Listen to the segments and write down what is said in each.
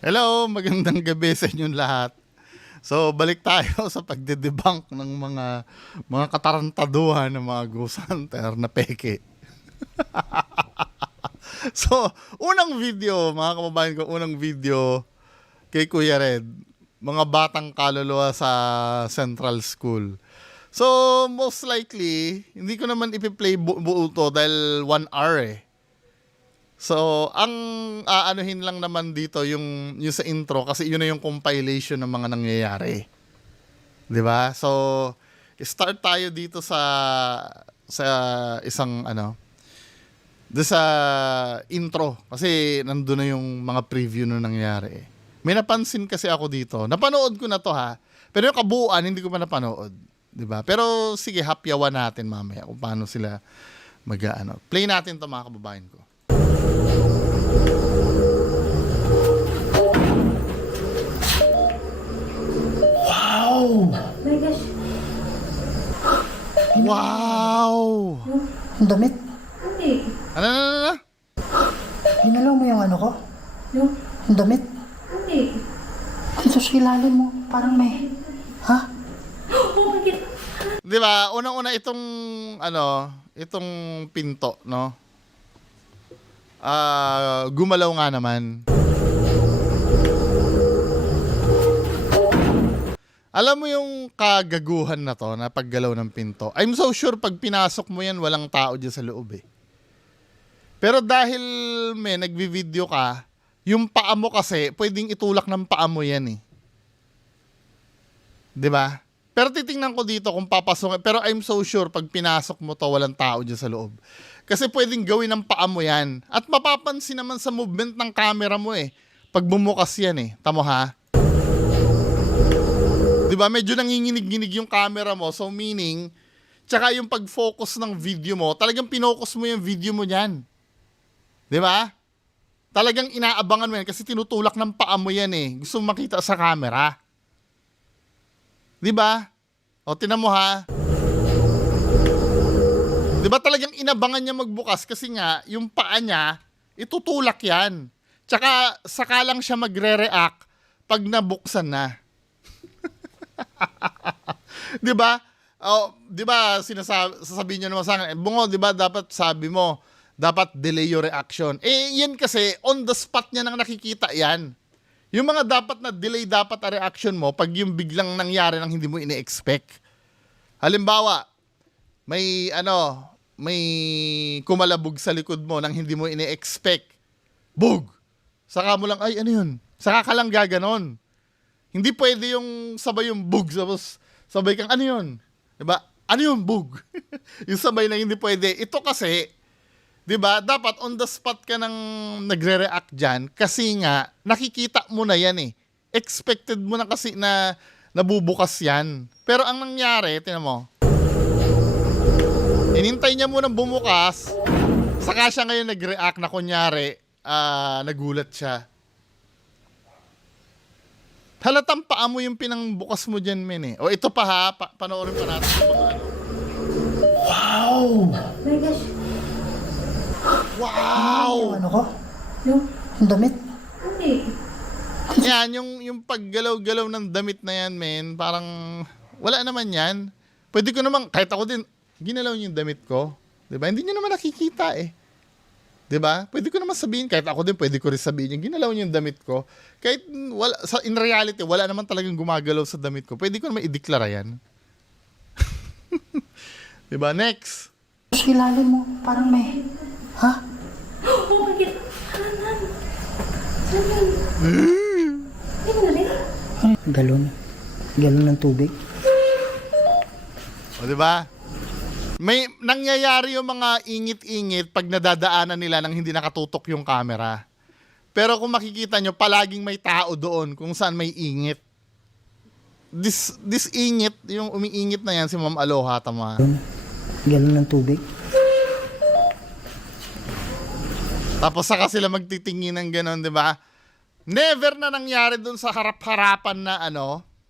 Hello, magandang gabi sa inyong lahat. So, balik tayo sa pagdedebunk ng mga katarantaduhan ng mga ghost hunter na peke. So, unang video, mga kababayan ko, unang video kay Kuya Red, mga batang kaluluwa sa Central School. So, most likely, hindi ko naman ipi-play buo to dahil 1 hour eh. So, ang aanuhin lang naman dito yung sa intro kasi yun na yung compilation ng mga nangyayari. 'Di ba? So, start tayo dito sa isang sa intro kasi nandun na yung mga preview na nangyayari. May napansin kasi ako dito. Napanood ko na to ha. Pero yung kabuuan hindi ko pa napanood, 'di ba? Pero sige, hapyawan natin mamaya kung paano sila Play natin to, mga kababayan ko. Wow! My gosh. Wow! Ang damit. Hindi. Ano? Hinalaw mo yung ano ko? Yung, Ang damit. hindi. Dito sa ilalim mo. Parang may... Ha? Oh, bakit? 'Di ba? Unang-una itong pinto, no? Gumalaw nga naman. Alam mo yung kagaguhan na to na paggalaw ng pinto. I'm so sure pag pinasok mo yan, walang tao dyan sa loob eh. Pero dahil nagvi-video ka, yung paa mo kasi, pwedeng itulak ng paa mo yan eh. 'Di ba? Pero titingnan ko dito kung papasok. Pero I'm so sure pag pinasok mo to, walang tao dyan sa loob. Kasi pwedeng gawin ng paa mo yan. At mapapansin naman sa movement ng camera mo eh. Pag bumukas yan eh. Tamo ha? Diba? Medyo nanginginig-ginig yung camera mo. So meaning, tsaka yung pag-focus ng video mo, talagang pinocus mo yung video mo dyan. Diba? Talagang inaabangan mo yan kasi tinutulak ng paa mo yan eh. Gusto mo makita sa camera. Diba? O, tinan mo ha. Diba talagang inabangan niya magbukas kasi nga, yung paa niya, itutulak yan. Tsaka, saka lang siya magre-react pag nabuksan na. 'Di ba? Oh, 'di ba sasabihin niyo naman sa akin, Bungo, 'di ba dapat sabi mo, dapat delay your reaction. Eh, yan kasi on the spot niya nang nakikita 'yan. Yung mga dapat na delay dapat ang reaction mo pag yung biglang nangyari nang hindi mo ine-expect. Halimbawa, may kumalabog sa likod mo nang hindi mo ine-expect. Bug! Saka mo lang, ay ano yun? Saka ka lang gaganon. Hindi pwede yung sabay yung bug, tapos sabay kang, ano yun? Diba? Ano yung bug? Yung sabay na hindi pwede. Ito kasi, diba, dapat on the spot ka nang nagre-react dyan kasi nga, nakikita mo na yan eh. Expected mo na kasi na nabubukas yan. Pero ang nangyari, tinan mo, inintay niya munang bumukas, saka siya ngayon nag-react na kunyari, nagulat siya. Halatang paa mo yung pinangbukas mo dyan, men eh. O ito pa ha, panoorin pa natin yung mga ano. Wow! My gosh. Wow! Yung ano ko? Yung, Ang damit. hindi. Yan, yung paggalaw-galaw ng damit na yan, men, parang wala naman yan. Pwede ko naman, kahit ako din, ginalaw niyo yung damit ko. Diba? Hindi niyo naman nakikita eh. Diba? Pwede ko naman sabihin, kahit ako din pwede ko rin sabihin yung ginalaw niyo yung damit ko. Kahit in reality, wala naman talagang gumagalaw sa damit ko. Pwede ko naman ideklara yan. Diba? Next. Sa ilalim mo. Parang may... Ha? Oh, bakit? Hanan. Hanan. Hindi mo na rin. Galon. Galon ng tubig. O, diba? May nangyayari yung mga ingit-ingit pag nadadaanan nila nang hindi nakatutok yung camera. Pero kung makikita nyo, palaging may tao doon kung saan may ingit. This ingit, yung umiingit na yan, si Ma'am Aloha, tama. Galon ng tubig. Tapos saka sila magtitingin ng gano'n, di ba? Never na nangyari doon sa harap-harapan na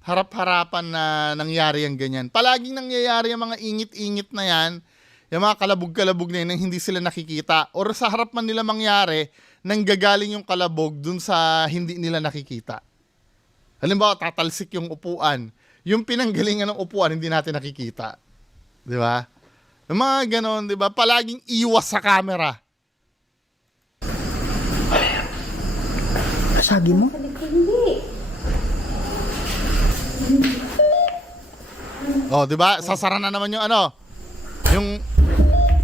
harap-harapan na nangyari yung ganyan. Palaging nangyayari yung mga ingit-ingit na yan, yung mga kalabog-kalabog na yun, hindi sila nakikita. Or sa harap man nila mangyari, nanggagaling yung kalabog dun sa hindi nila nakikita. Halimbawa, tatalsik yung upuan. Yung pinanggalingan ng upuan, hindi natin nakikita. Di ba? Yung mga ganon, di ba? Palaging iwas sa camera. Sabi mo? Sabi ko, hindi. Oh, 'di ba? Sasara na naman yung ano. Yung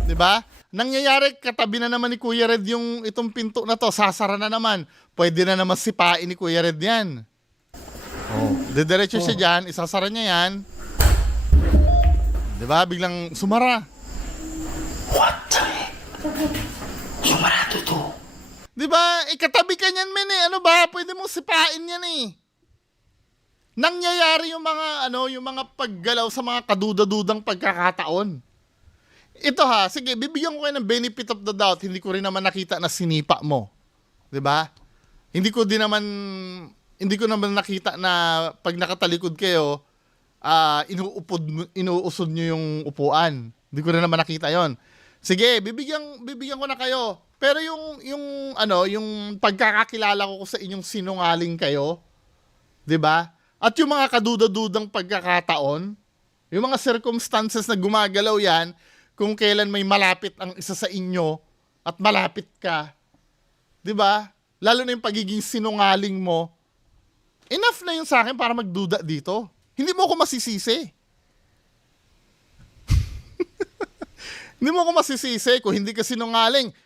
'di ba? Nangyayari katabi na naman ni Kuya Red yung itong pinto na to, sasara na naman. Pwede na naman sipain ni Kuya Red 'yan. Oh, didiretso siya diyan, isasara niya 'yan. 'Di ba? Biglang sumara. What? Sumarado to. 'Di ba? Ikatabi ka niyan, men eh. Ano ba? Pwede mong sipain 'yan eh. Nangyayari yung mga yung mga paggalaw sa mga kaduda-dudang pagkakataon. Ito ha, sige, bibigyan ko kayo ng benefit of the doubt, hindi ko rin naman nakita na sinipa mo. 'Di ba? Hindi ko naman nakita na pag nakatalikod kayo, inuusod niyo yung upuan. Hindi ko rin naman nakita 'yon. Sige, bibigyan ko na kayo. Pero yung pagkakakilala ko sa inyong sinungaling kayo, 'di ba? At yung mga kaduda-dudang pagkakataon, yung mga circumstances na gumagalaw yan, kung kailan may malapit ang isa sa inyo at malapit ka. 'Di ba? Lalo na yung pagiging sinungaling mo. Enough na yun sa akin para magduda dito. Hindi mo ako masisisi. Hindi mo ako masisisi kung hindi ka sinungaling.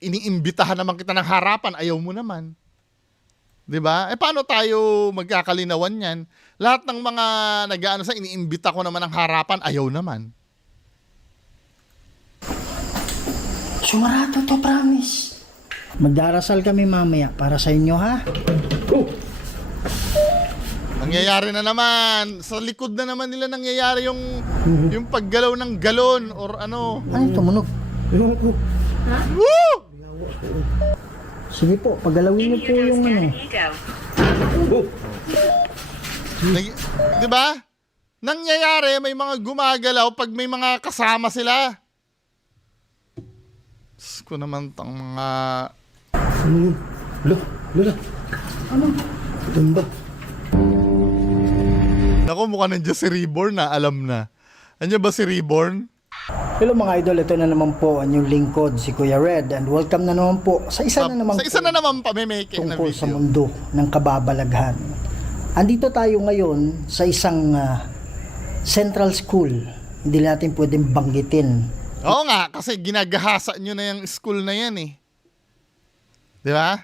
Iniimbitahan naman kita ng harapan, ayaw mo naman. 'Di ba? Paano tayo magkakalinawan 'yan? Lahat ng mga nag-aano sa iniimbita ko naman ng harapan, ayaw naman. Sumarado to, promise. Magdarasal kami mamaya para sa inyo, ha? Nangyayari na naman. Sa likod na naman nila nangyayari yung paggalaw ng galon or ano. Ano yung tumunog? Woo! Sige po, pagalawin niyo po yung ano. Di ba? Nangyayari, may mga gumagalaw pag may mga kasama sila. Diyos ko naman tang mga... Lola. Ano? Tumba. Naku, mukha nandiyan si Reborn na, alam na. Andiyan ba si Reborn? Hello mga idol, ito na naman po ang inyong lingkod, si Kuya Red, and welcome na naman po sa isa na naman Sa isa na naman pa, may make na tungkol sa video. mundo ng kababalaghan. Andito tayo ngayon sa isang central school. Hindi natin pwedeng banggitin Oo nga, kasi ginagahasa nyo na yung school na yan eh. Di ba?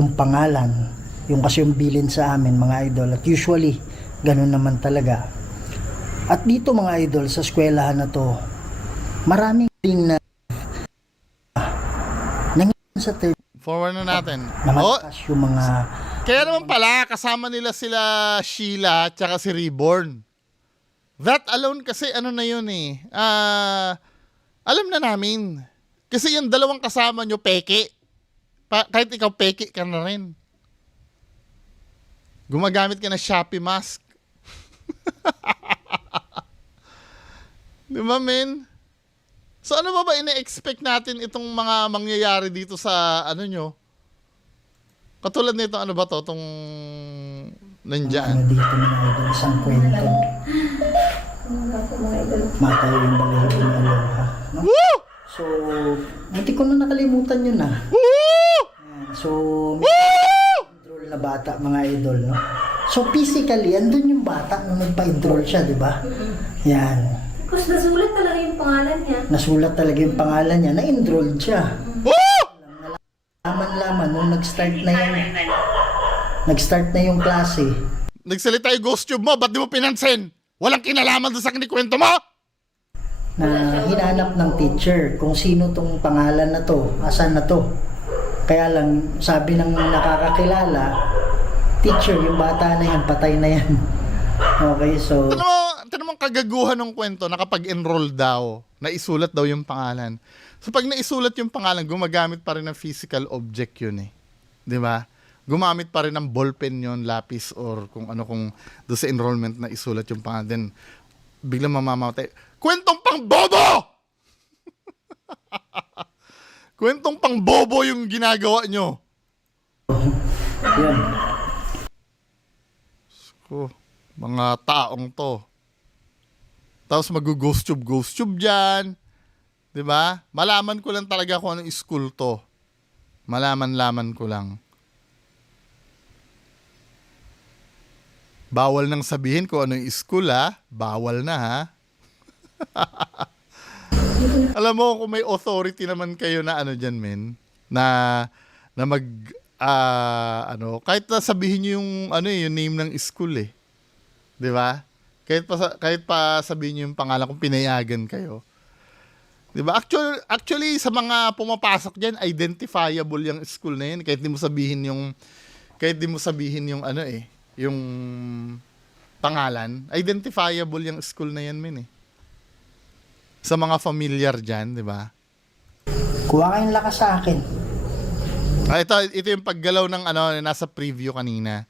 yung pangalan. Yung kasi yung bilin sa amin mga idol. At usually, ganun naman talaga. At dito mga idol, sa eskwelahan na to, maraming na nangyayari sa third Forward na natin. na Oh, malakas yung mga kaya naman pala, kasama nila sila Sheila tsaka si Reborn. That alone kasi ano na yun eh. Alam na namin. Kasi yung dalawang kasama nyo, peke. Kahit ikaw, peke ka na rin. Gumagamit ka ng Shopee mask. Di ba, men? So ano ba ine-expect natin itong mga mangyayari dito sa ano nyo? Katulad nito, ano ba to? Itong nandyan. dito mga idol, isang kwento. Matayo yung balahibo ni Aloha. No? Woo! So, hindi ko na nakalimutan yun ah. Woo! Yan. So, enroll na bata mga idol, no? So, physically, andun yung bata nung nagpa-enroll siya, di ba? Yan. Tapos nasulat talaga yung pangalan niya. Nasulat talaga yung pangalan niya, na-enrolled siya. Woo! Laman-laman, nung nag-start na yung klase, Nagsalita yung ghost tube mo, ba't di mo pinansin? Walang kinalaman doon sa kinikwento mo? na hinanap ng teacher kung sino tong pangalan na to, asan na to. Kaya lang, sabi ng nakakakilala, teacher, yung bata na yan, patay na yan. Okay, so... Tignan mo ang kagaguhan ng kwento na kapag enroll daw, naisulat daw yung pangalan. So pag naisulat yung pangalan, gumagamit pa rin ng physical object yun eh. Di ba? Gumamit pa rin ng ballpen yun, lapis, or kung ano kung doon sa enrollment na isulat yung pangalan. Then, biglang mamamatay. Kwentong pang bobo! Kwentong pang bobo yung ginagawa nyo. Yan. Oh, mga taong to. Tapos mag-ghost tube dyan. 'Di ba? Malaman ko lang talaga kung anong school to. Malaman ko lang. Bawal nang sabihin kung anong school ha. Bawal na ha. Alam mo, kung may authority naman kayo na ano dyan, men, na mag, kahit na sabihin nyo yung, yung name ng school eh. Di ba? Kahit pa sabihin nyo yung pangalan kung pinayagan kayo. Di ba? Actually, sa mga pumapasok dyan, identifiable yung school na yun. Kahit di mo sabihin yung yung pangalan, identifiable yung school na yan, men eh. Sa mga familiar dyan, di ba? Kuha kayong lakas sa akin. Ito yung paggalaw ng nasa preview kanina.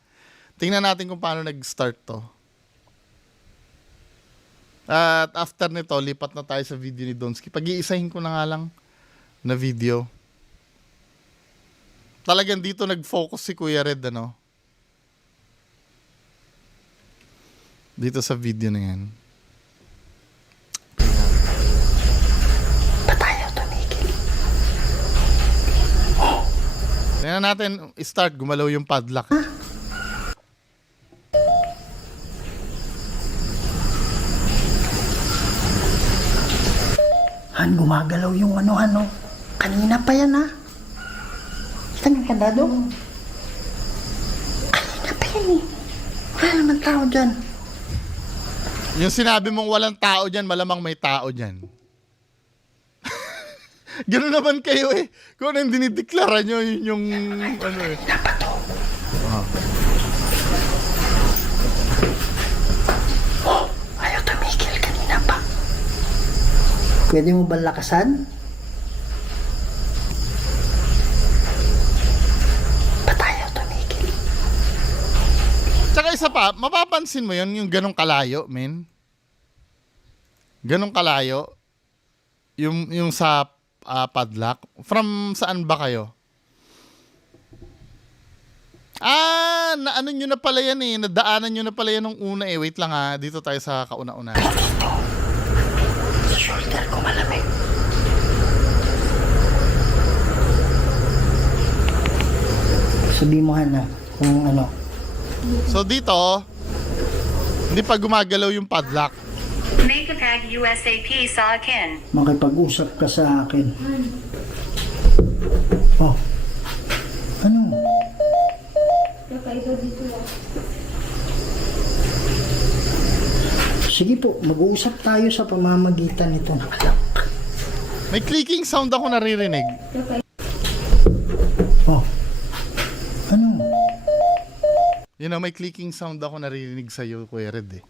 Tingnan natin kung paano nag-start to. At after nito, lipat na tayo sa video ni Donsky. Pag-iisahin ko na nga lang na video. Talagang dito nag-focus si Kuya Red, dito sa video na yan. Tingnan natin, start, gumalaw yung padlock. Han, gumagalaw yung ano. Kanina pa yan, ha? Kita ng kandado? Kanina pa yan, eh. Wala naman tao dyan. Yung sinabi mong walang tao dyan, malamang may tao dyan. Gano'n naman kayo eh. Kung ano yung dinideklara nyo, yun yung eh. Ayaw tumigil kanina pa. Pwede mo ba lakasan? Ba't ayaw tumigil? Tsaka isa pa, mapapansin mo yun, yung ganong kalayo, men. Ganong kalayo. Yung sa padlock. From saan ba kayo? Naano nyo na pala yan eh. Nadaanan nyo na pala yan nung una eh. Wait lang ha. Dito tayo sa kauna-una. Sa shoulder ko malamig. Sabi mo, Hana, kung ano. So dito, hindi pa gumagalaw yung padlock. Make a pag USAP sa akin. Makipag-usap ka sa akin. Oh. Ano? Kakaiba dito lang. Sige po, mag-uusap tayo sa pamamagitan nito. May clicking sound ako naririnig. Oh. Ano? May clicking sound ako naririnig sa'yo, Kuya Red eh.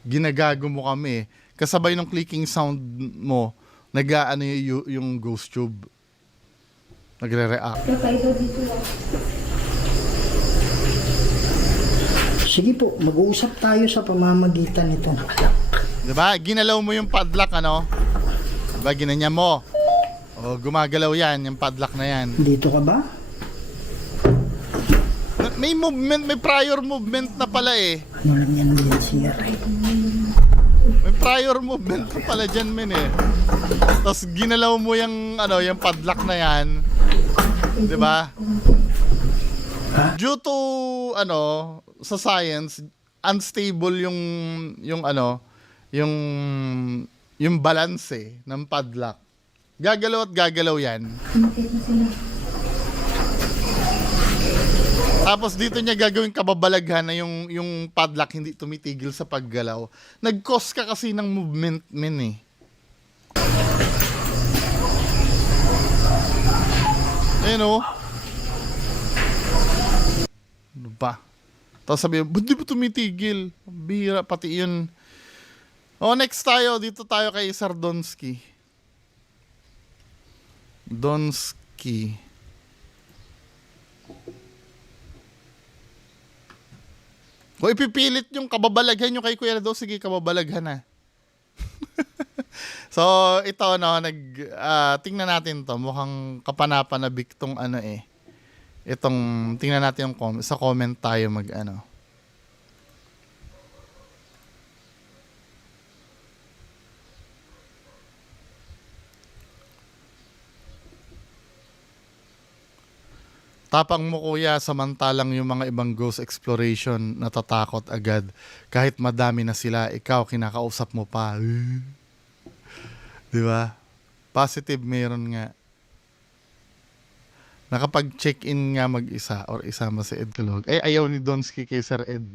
Ginagago mo kami eh. Kasabay ng clicking sound mo, nag-aano yung ghost tube. Nagre-react. Kakaiba dito lang. Sige po, mag-uusap tayo sa pamamagitan nito. Diba? Ginalaw mo yung padlock, Diba? Ginanya mo. O, gumagalaw yan, yung padlock na yan. Dito ka ba? May movement, may prior movement na pala eh. Ano lang yan din siya? May prior movement na pala dyan, men eh. Tapos ginalaw mo yung, yung padlock na yan. Diba? Due to, sa science, unstable yung balance eh, ng padlock. Gagalaw at gagalaw yan. Kumakit na sila. Tapos dito niya gagawin kababalaghan na yung padlock hindi tumitigil sa paggalaw. Nag-cause ka kasi ng movement, men eh. Ayun o. Ano ba? Tapos sabi, ba't di ba tumitigil? Bihira, pati yun. Next tayo. Dito tayo kay Sir Donsky. Donsky. Kung ipipilit yung kababalaghan nyo kay Kuya daw, sige, kababalaghan na. So, ito, no, tingnan natin to. Mukhang kapanapanabik tong ano eh. Itong, tingnan natin yung sa comment tayo mag-ano. Tapang mo kuya, samantalang yung mga ibang ghost exploration natatakot agad. Kahit madami na sila, ikaw kinakausap mo pa. Di ba? Positive meron nga. Nakapag-check-in nga mag-isa or isama si Ed Kalog. Ay, ayaw ni Donsky kay Sir Ed.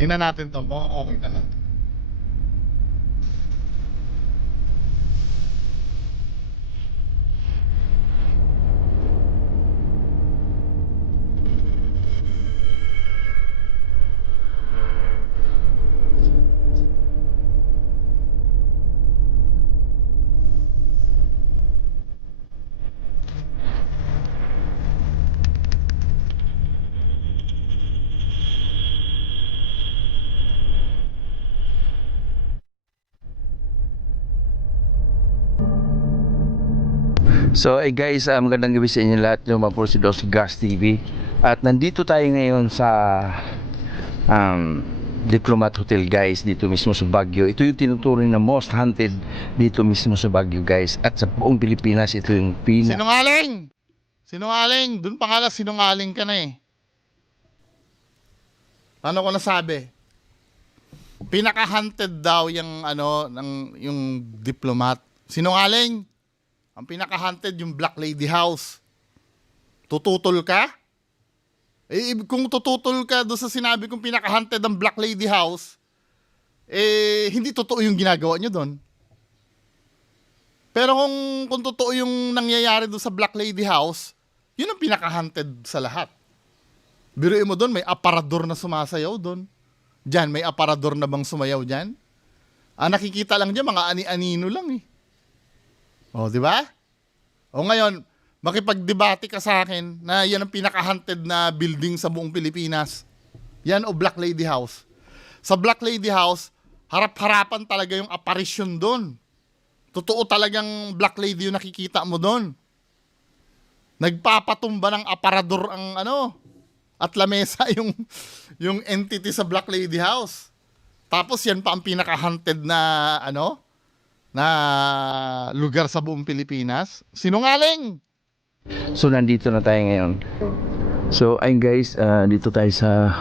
Tingnan natin to. Mukhang okay na natin. So guys, magandang gabi sa inyo lahat. Lumang po si Dos Gas TV. At nandito tayo ngayon sa Diplomat Hotel guys, dito mismo sa Baguio. Ito yung tinuturing na most haunted dito mismo sa Baguio guys. At sa buong Pilipinas, ito yung Sinungaling! Sinungaling! Doon pa nga lang sinungaling ka na eh. Ano ko nasabi? Pinaka-hunted daw yung ano, yung Diplomat. Sinungaling! Ang pinaka-hunted yung Black Lady House. Tututol ka? Eh, kung tututol ka doon sa sinabi kong pinaka-hunted ang Black Lady House, eh, hindi totoo yung ginagawa nyo doon. Pero kung totoo yung nangyayari doon sa Black Lady House, yun ang pinaka-hunted sa lahat. Biruin mo doon, may aparador na sumasayaw doon. Diyan, may aparador na bang sumayaw dyan? Nakikita lang dyan, mga ani-anino lang eh. O, di ba? O ngayon, makipagdebate ka sa akin na yan ang pinaka-hunted na building sa buong Pilipinas. Yan o Black Lady House. Sa Black Lady House, harap-harapan talaga yung apparition doon. Totoo talagang Black Lady yung nakikita mo doon. Nagpapatumba ng aparador ang ano, at lamesa yung entity sa Black Lady House. Tapos yan pa ang pinaka-hunted na ano, na lugar sa buong Pilipinas. Sinungaling! So nandito na tayo ngayon. So ayun guys, dito tayo sa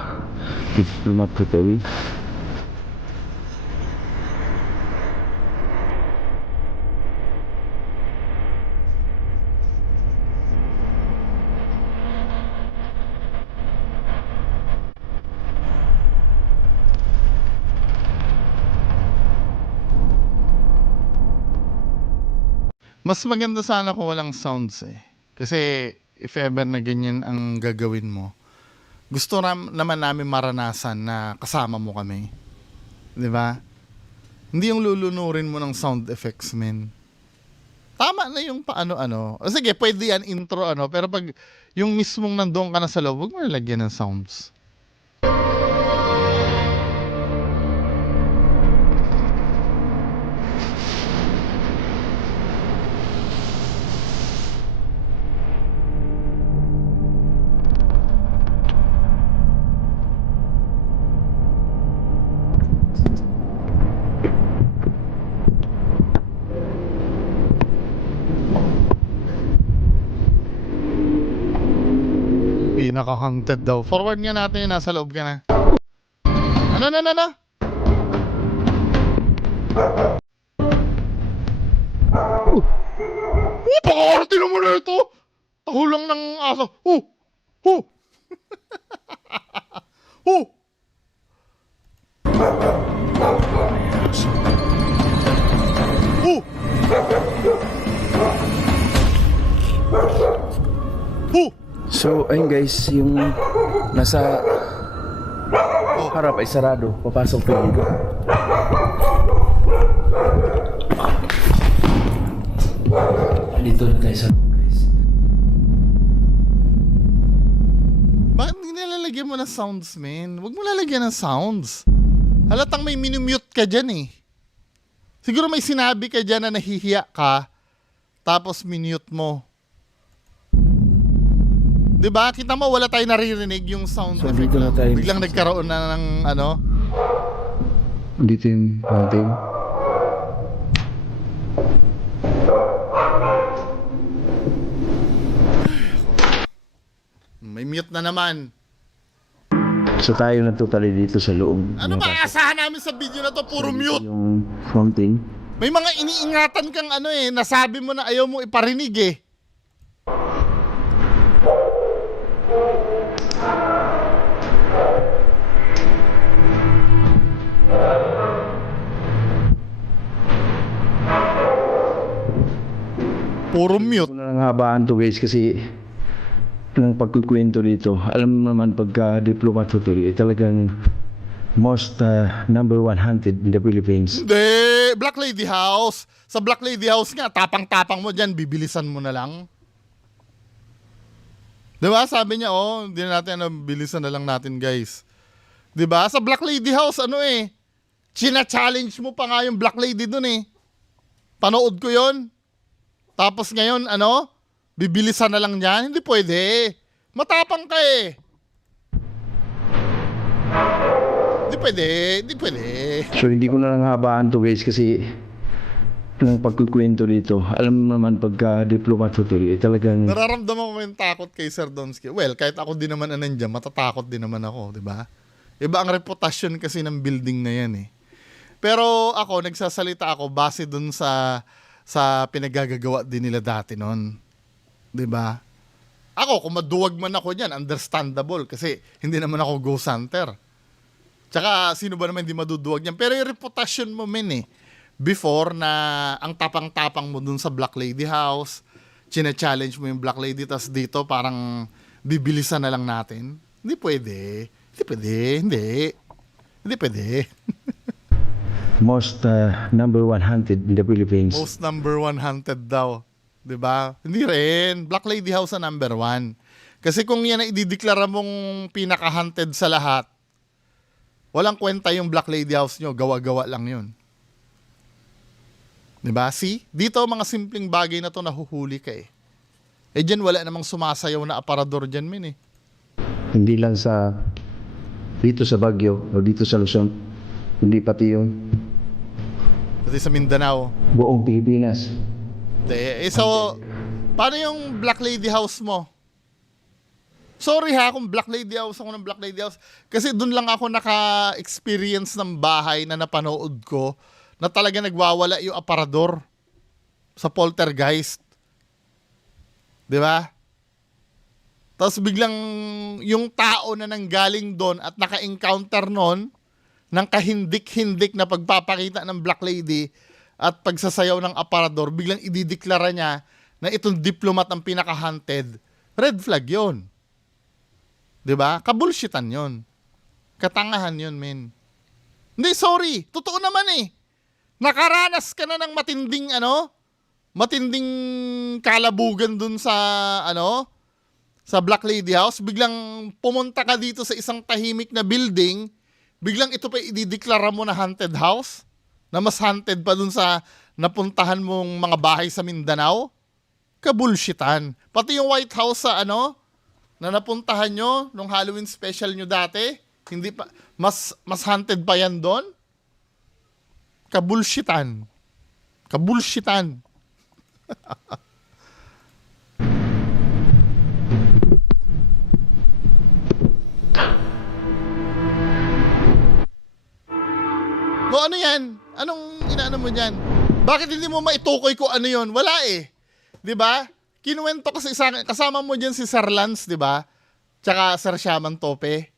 Diplomat Hotel. Mas maganda sana kung walang sounds eh. Kasi if ever na ganyan ang gagawin mo, gusto naman namin maranasan na kasama mo kami. Di ba? Hindi yung lulunurin mo ng sound effects, men. Tama na yung paano-ano. O sige, pwede yan intro ano, pero pag yung mismong nandoon ka na sa loob, huwag mo nalagyan ng sounds. Pinaka-hunted daw. Forward nga natin, nasa loob ka na. Ano? Pakakarating naman na ito! Taho lang ng aso. Oh! So ayun guys, yung nasa harap ay sarado. Papasok tayo dito. Dito na tayo sa guys. Bakit hindi nilalagyan mo ng sounds, man? Huwag mo lalagyan ng sounds. Halatang may minumute ka dyan eh. Siguro may sinabi ka dyan na nahihiya ka, tapos minute mo. Diba? Kita mo, wala tayo naririnig yung sound So, effect. dito na tayo. Biglang nagkaroon na ng ano. Dito yung fountain. May mute na naman. So tayo na totally dito sa loob. Ano ba asahan namin sa video na to? Puro mute. Yung fountain. May mga iniingatan kang ano eh, nasabi mo na ayaw mo iparinig eh. Puro mute. Ito na lang habaan to guys kasi ng pagkukwento dito. Alam mo naman pagka diplomat tuloy, talagang most number one hunted in the Philippines. Hindi, Black Lady House. Sa Black Lady House nga, tapang-tapang mo dyan, bibilisan mo na lang. Diba? Sabi niya, oh, hindi na natin, bilisan na lang natin guys. Diba? Sa Black Lady House, ano eh, china-challenge mo pa nga yung Black Lady dun eh. Panood ko yon. Tapos ngayon, ano, bibilisan na lang yan? Hindi pwede. Matapang ka eh. Hindi pwede, hindi pwede. So hindi ko na lang habaan to guys kasi ng pagkukwento dito. Alam mo naman pagka diplomat tuloy, talagang Nararamdaman mo yung takot kay Sir Donsky. Well, kahit ako din naman nandiyan, matatakot din naman ako, di ba? Iba ang reputasyon kasi ng building na yan eh. Pero ako, nagsasalita ako base dun sa pinagagagawa din nila dati noon. 'Di ba? Ako, kung maduwag man ako niyan, understandable kasi hindi naman ako ghost hunter. Tsaka sino ba naman hindi maduduwag niyan? Pero yung reputasyon mo men eh, before na ang tapang-tapang mo dun sa Black Lady House, chine-challenge mo yung Black Lady, tas dito parang bibilisan na lang natin. Hindi pwede. Hindi pwede. Hindi pwede. most number one hunted in the Philippines. Most number one hunted daw. 'Di ba? Hindi rin. Black Lady House ang number one. Kasi kung yan ay idideklara mong pinaka-hunted sa lahat, walang kwenta yung Black Lady House nyo. Gawa-gawa lang yun. 'Di ba? See? Dito mga simpleng bagay na to nahuhuli ka eh. Eh dyan wala namang sumasayaw na aparador dyan min eh. Hindi lang sa dito sa Baguio o dito sa Luzon. Hindi pati yung Kasi sa Mindanao. buong Pilipinas. So, paano yung Black Lady House mo? Sorry ha, kung Black Lady House ako ng Black Lady House. Kasi dun lang ako naka-experience ng bahay na napanood ko na talaga nagwawala yung aparador sa poltergeist. Di ba? Tapos biglang yung tao na nanggaling doon at naka-encounter nun ng kahindik-hindik na pagpapakita ng Black Lady at pagsasayaw ng aparador, biglang idideklara niya na itong diplomat ang pinaka-hunted. Red flag yon. Diba? Kabulshitan yon. Katangahan yon, men. Hindi, sorry. Totoo naman eh. Nakaranas ka na ng matinding kalabugan dun sa, sa Black Lady House. Biglang pumunta ka dito sa isang tahimik na building, biglang ito pa idideklara mo na haunted house? Na mas haunted pa dun sa napuntahan mong mga bahay sa Mindanao? Kabulshitan. Pati yung White House sa na napuntahan nyo nung Halloween special nyo dati, hindi pa, mas haunted pa yan doon? Kabulshitan. Kabulshitan. O ano yan? Anong inaano mo dyan? Bakit hindi mo maitukoy ko ano yon? Wala eh. 'Di ba? Kinuwento ko sa kasama mo dyan si Sir Lance, 'di ba? Tsaka Sir Shaman Tope.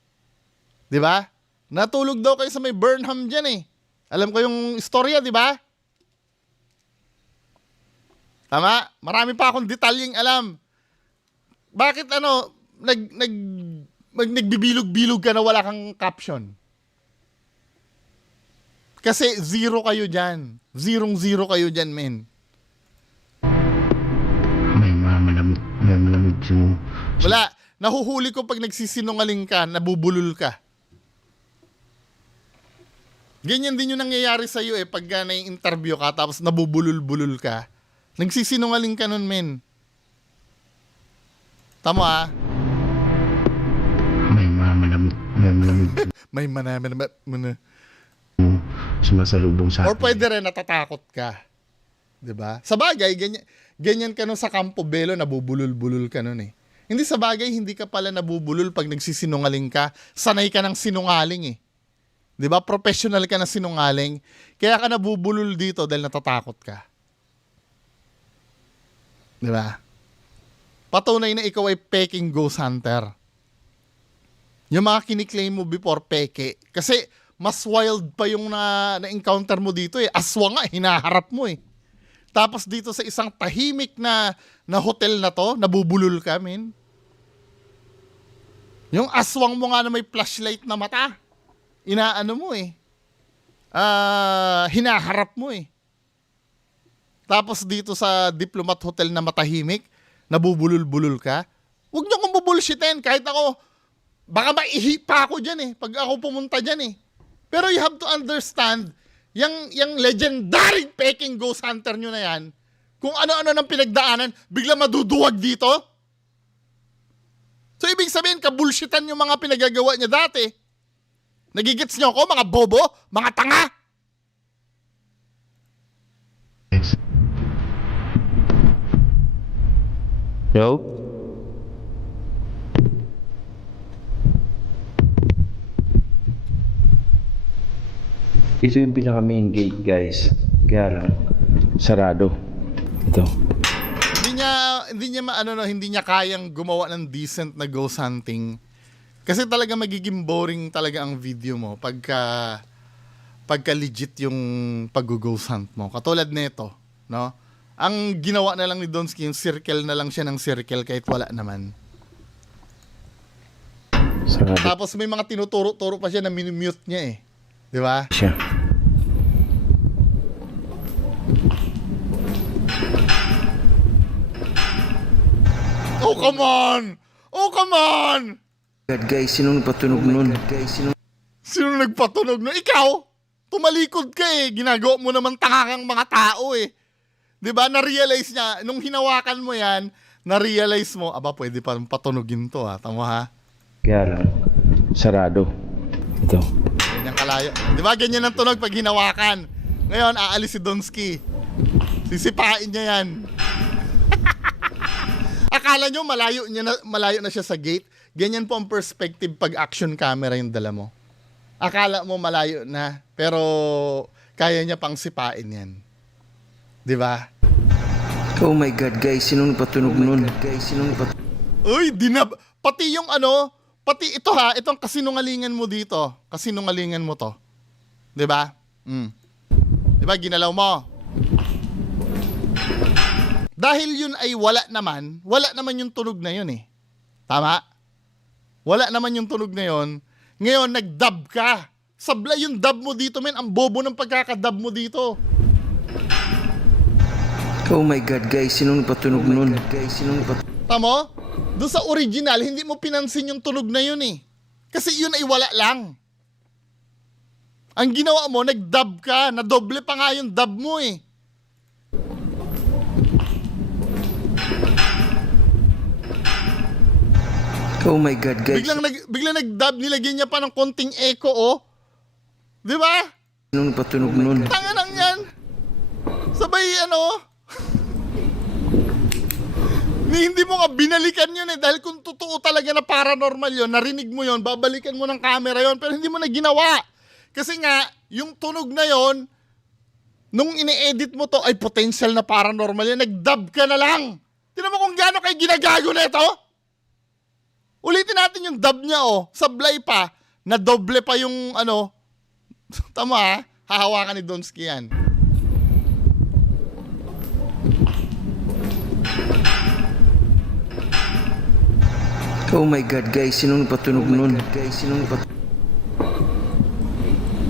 'Di ba? Natulog daw kayo sa may Burnham dyan eh. Alam ko yung istorya, 'di ba? Tama? Marami pa akong detalyeng alam. Bakit nagbibilog-bilog ka na wala kang caption? Kasi zero kayo dyan. Zero kayo dyan, men. May malamig yung Wala. Nahuhuli ko pag nagsisinungaling ka, nabubulol ka. Ganyan din yung nangyayari sa'yo eh, pagka na-interview ka, tapos nabubulol-bulol ka. Nagsisinungaling ka nun, men. Tama ah. May malamig May mana. sumasalubong sa Or pwede rin natatakot ka. 'Di ba? Sa bagay, ganyan ka nun sa Campo Belo, nabubulol-bulol ka nun eh. Hindi sa bagay, hindi ka pala nabubulol pag nagsisinungaling ka. Sanay ka ng sinungaling eh. 'Di ba? Professional ka na sinungaling. Kaya ka nabubulol dito dahil natatakot ka. 'Di ba? Patunay na ikaw ay peking ghost hunter. Yung mga kiniklaim mo before peke. Kasi mas wild pa yung na-encounter mo dito eh. Aswang nga, hinaharap mo eh. Tapos dito sa isang tahimik na hotel na to, nabubulol ka, men. Yung aswang mo nga na may flashlight na mata, inaano mo eh. Hinaharap mo eh. Tapos dito sa Diplomat Hotel na matahimik, nabubulol-bulol ka. Huwag niyo kong bubulshitin. Kahit ako, baka maihi pa ako dyan eh. Pag ako pumunta dyan eh. Pero you have to understand, yung legendary peking ghost hunter nyo na yan, kung ano-ano ng pinagdaanan, bigla maduduwag dito. So, ibig sabihin, kabulshitan yung mga pinagagawa niya dati. Nagigits nyo ako, mga bobo, mga tanga. Yo? Ito yung pinaka main gate, guys. Kaya lang, sarado. Ito. Hindi niya kayang gumawa ng decent na ghost hunting. Kasi talaga magiging boring talaga ang video mo pagka legit yung pag-ghost hunt mo. Katulad nito, no? Ang ginawa na lang ni Donsky, yung circle na lang siya ng circle kahit wala naman. Sarado Tapos may mga tinuturo-turo pa siya na minimute niya eh. Di ba? siya. Oh, come on! Oh, come on! God, guys, sinong patunog nun? Sino nagpatunog no? Ikaw? Tumalikod ka eh. Ginagawa mo naman tangang mga tao eh. 'Di ba? Na-realize niya, nung hinawakan mo yan, na-realize mo, aba, pwede pa patunogin to ha. Tama ha? Kaya lang, sarado. Ito. Ganyan kalayo. 'Di ba? Ganyan ang tunog pag hinawakan. Ngayon, aalis si Donsky. Sisipain niya yan. Akala nyo malayo na siya sa gate? Ganyan po ang perspective pag action camera yung dala mo. Akala mo malayo na, pero kaya niya pang sipain yan. 'Di ba? Oh my God, guys, sinong patunog nun? Uy, pati yung pati ito ha, itong kasinungalingan mo dito. Kasinungalingan mo to. 'Di ba? 'Di ba ginalaw mo? Dahil yun ay wala naman yung tunog na yun eh. Tama? Wala naman yung tunog na yun. Ngayon, nag-dub ka. Sablay yung dub mo dito, men. Ang bobo ng pagkakadub mo dito. Oh my God, guys, sinong patunog nun? Tama? Doon sa original, hindi mo pinansin yung tunog na yun eh. Kasi yun ay wala lang. Ang ginawa mo, nag-dub ka. Nadoble pa nga yung dub mo eh. Oh my God, guys. Biglang nag-dub, nilagyan niya pa ng konting echo, oh. 'Di ba? Sinong patunog nun? Tanga lang yan. Sabay, hindi mo nga binalikan yun eh. Dahil kung totoo talaga na paranormal yun, narinig mo yun, babalikan mo ng camera yun, pero hindi mo na ginawa. Kasi nga, yung tunog na yun, nung ini-edit mo to, ay potential na paranormal yun, nag-dub ka na lang. Tignan mo kung gaano kayo ginagago na ito. Ulitin natin yung dub niya, oh. Sablay pa. Na doble pa yung, tama ha? Hahawakan ni Donsky yan. Oh my God, guys, sinong patunog nun?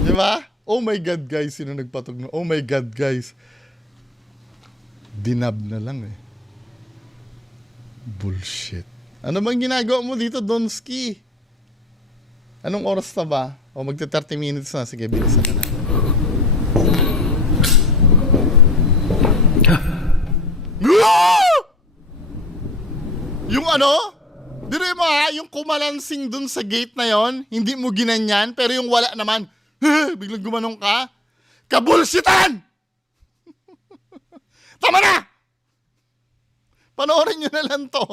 Di ba? Oh my God, guys. Sino nagpatunog? Oh my God, guys. Dinab na lang eh. Bullshit. Ano bang ginagawa mo dito, Donsky? Anong oras na ba? O magti 30 minutes na. Sige, bilisan na natin. Yung ano, dito mo ha, yung kumalansing dun sa gate na yon, hindi mo ginanyan, pero yung wala naman, biglang gumanong ka, kabulsitan! Tama na! Panoorin nyo na lang to.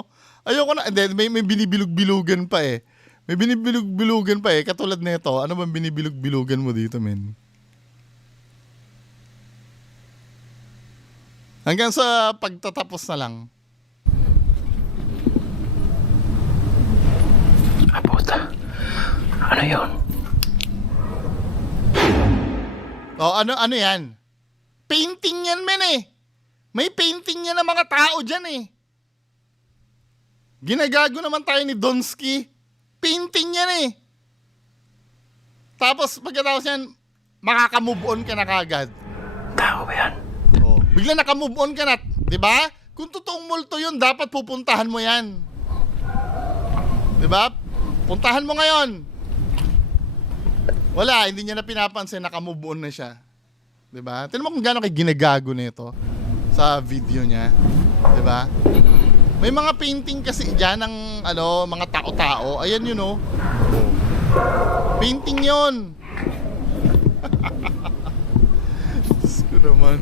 Ayoko na, may binibilog-bilugan pa eh. May binibilog-bilugan pa eh, katulad nito. Ano bang binibilog-bilugan mo dito, men? Hanggang sa pagtatapos na lang. Puta. Ano yun? Oh, ano yan? Painting yan, men eh. May painting yan ng mga tao dyan eh. Ginagago naman tayo ni Donsky. Painting yan eh. Tapos pagkatapos yan, makaka-move on ka na kagad. Tao ba yan? Oh, bigla naka-move on ka na, 'di ba? Kung totoong multo 'yun, dapat pupuntahan mo 'yan. 'Di ba? Puntahan mo ngayon. Wala, hindi niya na pinapansin, naka-move on na siya. 'Di ba? Tingnan mo kung gaano kay ginagago nito sa video niya, 'di ba? May mga painting kasi diyan ng ano, mga tao-tao. Ayan 'yun oh. Painting 'yon. Diyos ko naman.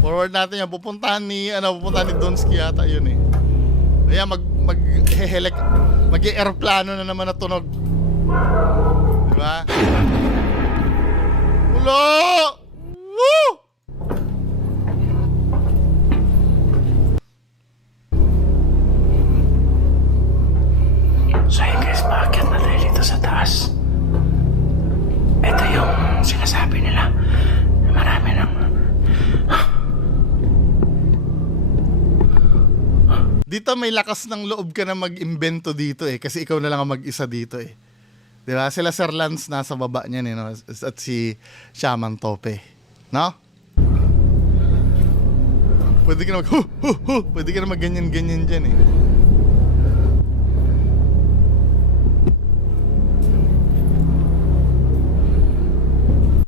Forward natin yan. Pupuntahan ni Donsky yata yun eh. Ayan, mag-aeroplano na naman na tunog. Diba? Ulo! Woo! So yun guys, maakyat na tayo dito sa taas. Ito yung sinasabi nila. Marami ng... Dito may lakas ng loob ka na mag-imbento dito eh. Kasi ikaw na lang ang mag-isa dito eh. Diba? Sila Sir Lance nasa baba niyan eh. No? At si Shaman Tope. No? Pwede ka na pwede ka na mag-ganyan-ganyan dyan eh.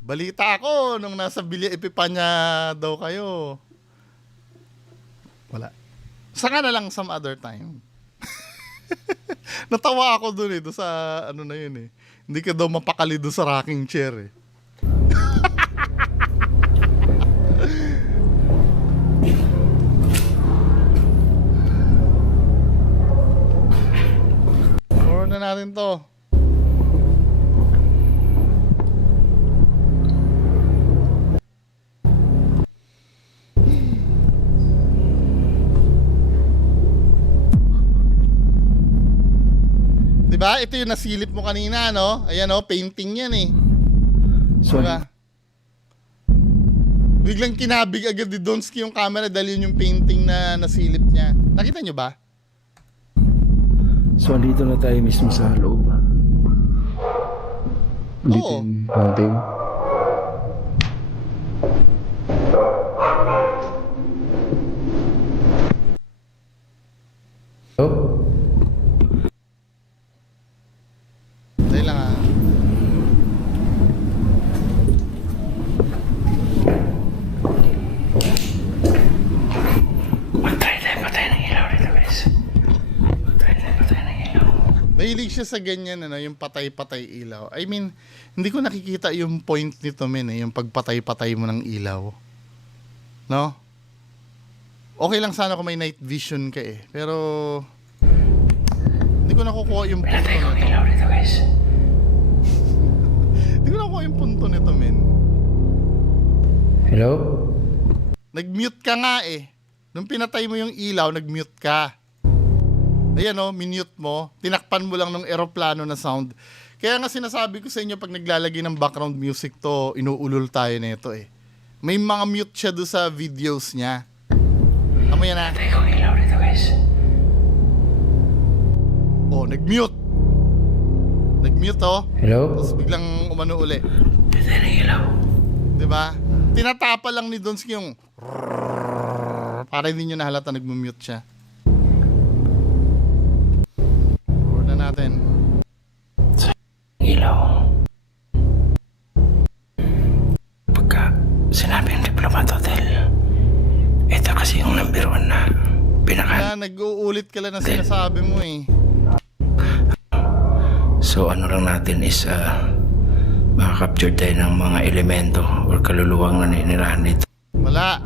Balita ako nung nasa Villa Epipanya daw kayo. Wala. Saka na lang some other time. Natawa ako dun eh, doon sa ano na yun eh. Hindi ka daw mapakali doon sa rocking chair eh. Forward na natin to. Diba? Ito yung nasilip mo kanina, no? Ayan, no? Painting yan, eh. So, Diba? Biglang kinabig agad ni Donsky yung camera dahil yun yung painting na nasilip niya. Nakita nyo ba? so andito na tayo mismo sa loob. Dito Oo. yung mountain. Oh. Dahil lang ah. Mag-try tayo patay ng ilaw dito guys. Mag-try tayo patay ng ilaw. Mahilig siya sa ganyan, ano, yung patay-patay ilaw. I mean, hindi ko nakikita yung point nito, men, eh, yung pagpatay-patay mo ng ilaw. No? Okay lang sana kung may night vision ka eh. Pero, hindi ko nakukuha yung punto Patay ng nito. ilaw dito guys. Hindi ko nakukuha yung punto nito, men. Hello? Nag-mute ka nga eh. Nung pinatay mo yung ilaw, nag-mute ka. Ayan o, minute mo. Tinakpan mo lang ng eroplano na sound. Kaya nga sinasabi ko sa inyo, pag naglalagay ng background music to, inuulol tayo nito eh. May mga mute siya doon sa videos niya. Tama yan ha? Patay ng ilaw dito guys. Oh, nag-mute. Nag-mute oh. Hello? Tapos biglang umano uli. Patay ng ilaw. Diba? Tinatapa lang ni Donsky yung para hindi nyo nahalata nag-mute siya. Forward na natin. Ilaw. Pagka sinabi ng Diplomat Hotel, ito kasi yung number 1 na Wala, nag-uulit ka lang na sinasabi mo eh. So ano lang natin is makakapture tayo ng mga elemento or kaluluwang naninirahan nito. Wala.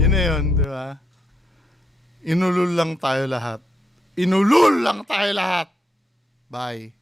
Yun na yun, di ba? Inulul lang tayo lahat. Inulul lang tayo lahat. Bye.